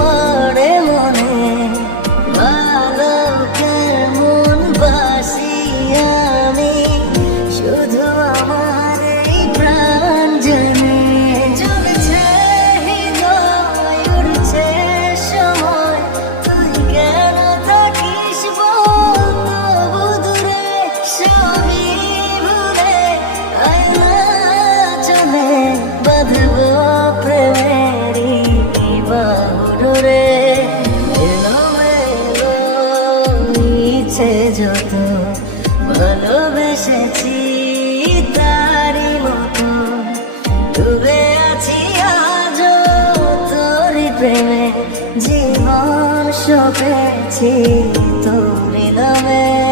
world. এসেছি তারি মতো। ডুবে আছি আজ তোর প্রেমে। জীবন সপেছি তোর নামে।